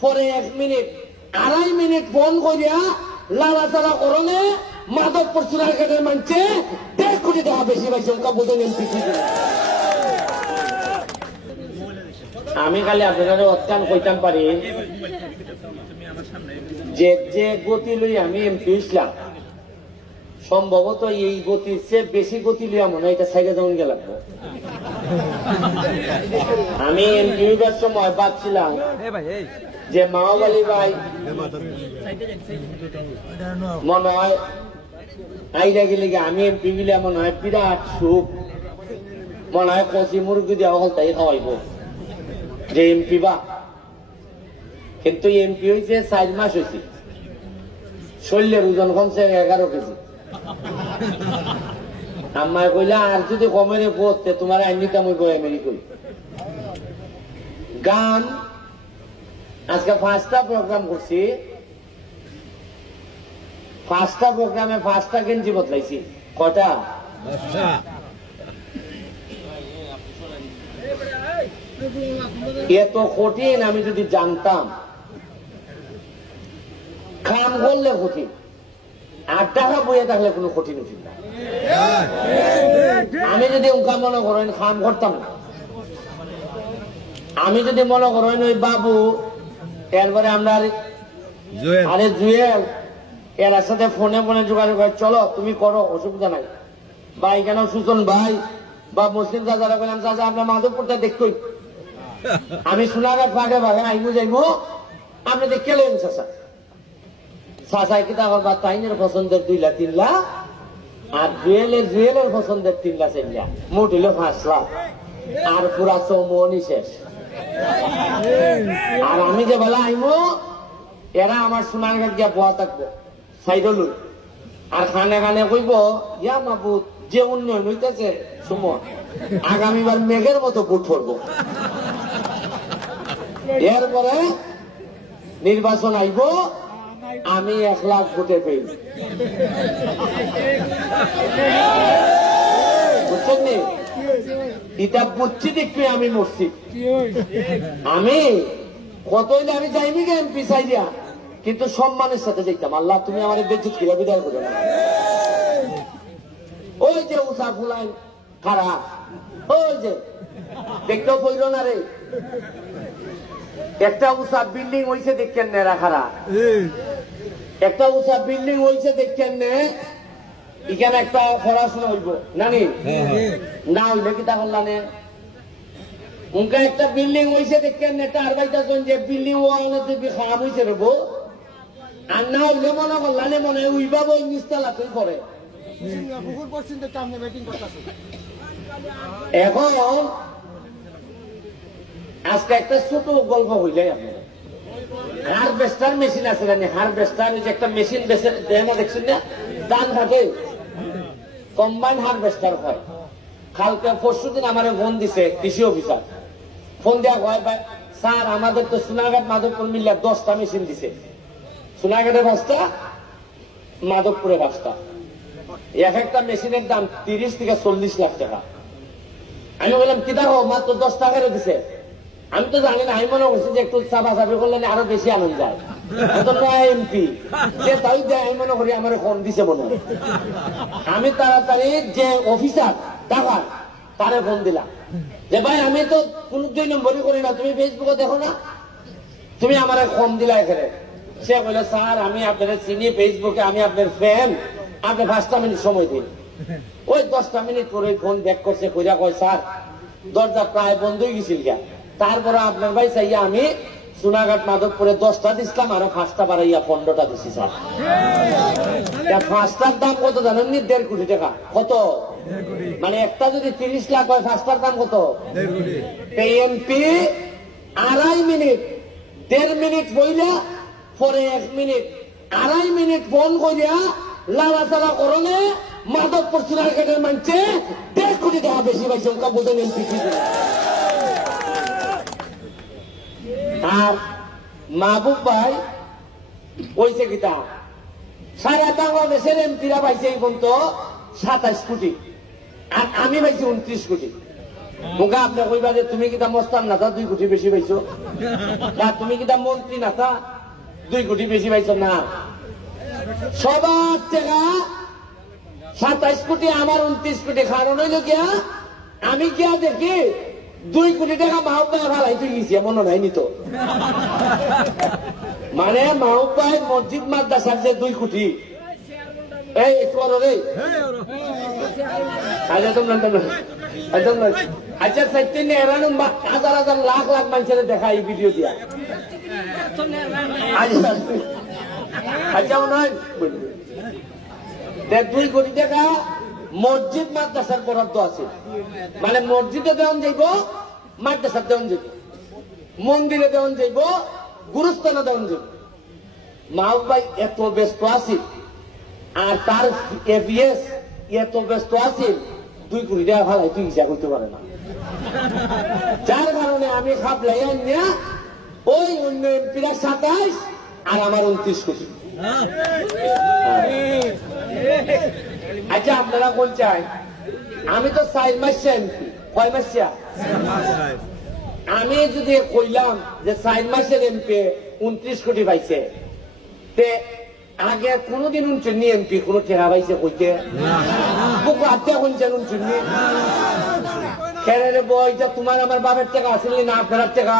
পরে এক মিনিট, আড়াই মিনিট ফোন করিয়া লালাচালা করলে মাধবপুর সুরারঘাটের মানছে দেড় কোটি টাকা বেশি পাইছে ওকা এমপি আমি খালি আপনাদের অত্যান কইতাম পারি যে যে গতি লই আমি এমপি ইসলাম সম্ভবত এই গতির চেয়ে বেশি গতি লইয়া মনে হয় এটা সাইডে যেমন গেলাম আমি এমপি হইবার সময় ভাবছিলাম যে মাওবালি ভাই মনে হয় আইডা গেলে আমি এমপি গেলে মনে হয় বিরাট সুখ। মনে হয় কচি মুরগি দেওয়া হল তাই খাওয়াইব। যে এমপি বা। কিন্তু এমপি হয়েছে চার মাস হয়েছে শরীরের ওজন কমছে এগারো কেজি। আমায় কইলা, আর যদি কমেরে পড়তে তোমার আইনিতাম হইব আমেরিকায় গান আজকে পাঁচটা প্রোগ্রাম করছি। পাঁচটা প্রোগ্রামে পাঁচটা গেঞ্জি বদলাইছি। কটা এত কঠিন আমি যদি জানতাম। খাম করলে কঠিন। আর টাকা বইয়ে থাকলে কোনো কঠিন উচিত না। আমি যদি উনকা মনে করেন খাম করতাম না। আমি যদি মনে করেন ওই বাবু এরপরে আমরা আরে জুয়েল। এর সাথে ফোনে ফোনে যোগাযোগ করে চলো তুমি করো অসুবিধা নাই। বা এখানে সুজন ভাই? বা মুসলিম দাদারা বললাম চাচা আপনার মাধবপুরটা দেখতই। আমি সোনাঘাট ফাঁকে ভাগে আইমু যাইমু। আপনি দেখে লেন চাচা। চাচা কি তাহলে বা তাইনের পছন্দের দুই লাখ তিন লাখ। আর জুয়েলের জুয়েলের পছন্দের তিন লাখ চার লাখ। মোট হইল পাঁচ লাখ। আর পুরা চৌমনি শেষ। আর আমি যে বেলা আইমু, এরা আমার সোনারঘাট গিয়া বয়া থাকব, সাইডল। আর খানে খানে কইব, ইয়া মাবুত যে উন্নয়ন হইতেছে সুমন আগামীবার মেঘের মতো বুট পড়ব এরপরে নির্বাচন আইব, আমি এক লাখ ভোটে পেয়ে বুঝছেন নি? এটা বুঝছি দেখবি আমি মরছি। আমি কতই না আমি যাইনি গে এমপি সাইডিয়া কিন্তু সম্মানের সাথে দেখতাম। আল্লাহ তুমি আমার বেজ্জত কিরা বিদায় করে না। ওই যে উষা ফুলাই খারা। ওই যে দেখতেও পইল না রে। একটা উষা বিল্ডিং হইছে দেখছেন নেরা খারা। একটা উষা বিল্ডিং হইছে দেখছেন নে এখানে একটা পড়াশোনা হইব। নানি? না হইলে কি তা করলানে উনকা একটা বিল্ডিং হইছে দেখেন নেতা আর বাইতাছেন যে বিল্ডিং ওয়ালে দিবি খারাপ হইছে রে বউ। আর না হইলে মনে করলানে মনে হয় উইবা বই নিস্তালা তুই করে পুকুর পশ্চিম থেকে আপনি ব্যাটিং করতেছেন। এখন আজকে একটা ছোট গল্প হইলে আপনার। হারভেস্টার মেশিন আছে জানি হারভেস্টার যে একটা মেশিন বেছে দেখছেন না? দান থাকে কম্বাইন হারভেস্টার হয়। কালকে পরশু দিন আমার ফোন দিছে কৃষি অফিসার। ফোন দেওয়া হয়, ভাই, স্যার, আমাদের তো সোনাঘাট মাধবপুর মিল্লা দশটা মেশিন দিছে। সোনাঘাটের পাঁচটা মাধবপুরের পাঁচটা এক একটা মেশিনের দাম তিরিশ থেকে চল্লিশ লাখ টাকা। আমি বললাম, কি দেখো, মাত্র দশ টাকারও দিছে। আমি তো জানি না, আমি মনে করছি যে একটু চাপা চাপি করলে আরও বেশি আনন্দ যায় আমি তাড়াতাড়ি যে অফিসার টাকা তারে ফোন দিলাম। যে ভাই, আমি তো কোন দুই নম্বরই করি না, তুমি ফেসবুকে দেখো না। তুমি আমার ফোন দিলা এখানে সে বলল স্যার, আমি আপনার চিনি ফেসবুকে আমি আপনার ফ্যান আপনি পাঁচটা মিনিট সময় দিন। ওই দশটা মিনিট পরে ফোন ব্যাক করছে, কইরা কয়, স্যার, দরজা প্রায় বন্ধ হয়ে গেছিল তারপরে আপনার ভাই চাইয়া আমি সোনাঘাট মাধবপুরে দশটা দিছিলাম, আরও পাঁচটা বাড়াইয়া পনেরোটা দিছি, স্যার। পাঁচটার দাম কত জানেন নি? দেড় কোটি টাকা। কত? মানে একটা যদি তিরিশ লাখ হয়, পাঁচটার দাম কত? এমপি আড়াই মিনিট, দেড় মিনিট বইলা, পরে এক মিনিট। আড়াই মিনিট ফোন করিয়া লালাচালা করলে মাধবপুর সুরারঘাটের মানছে দেড় কোটি টাকা বেশি পাইছে ওকা বোঝেন এমপি মাহবুব ভাই কইছে কিতা সারা বাংলাদেশের পাইছে এই পর্যন্ত সাতাইশ কোটি। আর আমি পাইছি উনত্রিশ কোটি। মুখা আপনি কইবা যে তুমি কিতা মস্তান না তা দুই কোটি বেশি পাইছো? তুমি কিতা মন্ত্রী দুই কোটি বেশি পাইছো না? সবার টাকা সাতাইশ কোটি, আমার উনত্রিশ কোটি কারণ হইল গিয়া, আমি গিয়া দেখি দুই কোটি টাকা মাহব্বাই ভালাই তুই গেছি, মনে নাই নিত। মানে মাহব্বাই মসজিদ, মাদ্রাসার যে দুই কোটি। এই, একটু রে। আচ্ছা তোমরা তোমরা। তোমরা। আচ্ছা সত্যি নেহরানুম হাজার হাজার লাখ লাখ মানুষের দেখা এই ভিডিও দিয়া। আচ্ছা আচ্ছা মনে হয় দুই কোটি টাকা মসজিদ মাদ্রাসার বরাদ্দ আছে। মানে মসজিদে দেওয়ান যাইব মাদ্রাসার দেওয়ান যাইব। মন্দিরে দেওয়ান যাইব গুরুস্থানে দেওয়ান যাইব। মাহবুব ভাই এত ব্যস্ত আছে আর তার এপিএস এত ব্যস্ত আছে দুই কোটি টাকা ভালাই তুই হিসাব করতে পারে না। যার কারণে আমি খাপ লাইয়া নিয়ে ওই অন্য এমপিরা সাতাইশ আর আমার উনত্রিশ কোটি। আচ্ছা কোন চাই? আমি তো চার মাস কয় মাস আমি যদি কইলাম যে চার মাসের এমপি উনত্রিশ কোটি পাইছে তে আগে কোনদিন উনচুন্নি এমপি কোন টেকা পাইছে কইতে? বুক হাতে কোনছেন উনচুন্নি কেন রে বই তোমার আমার বাপের টাকা আসেনি না আপনার টাকা?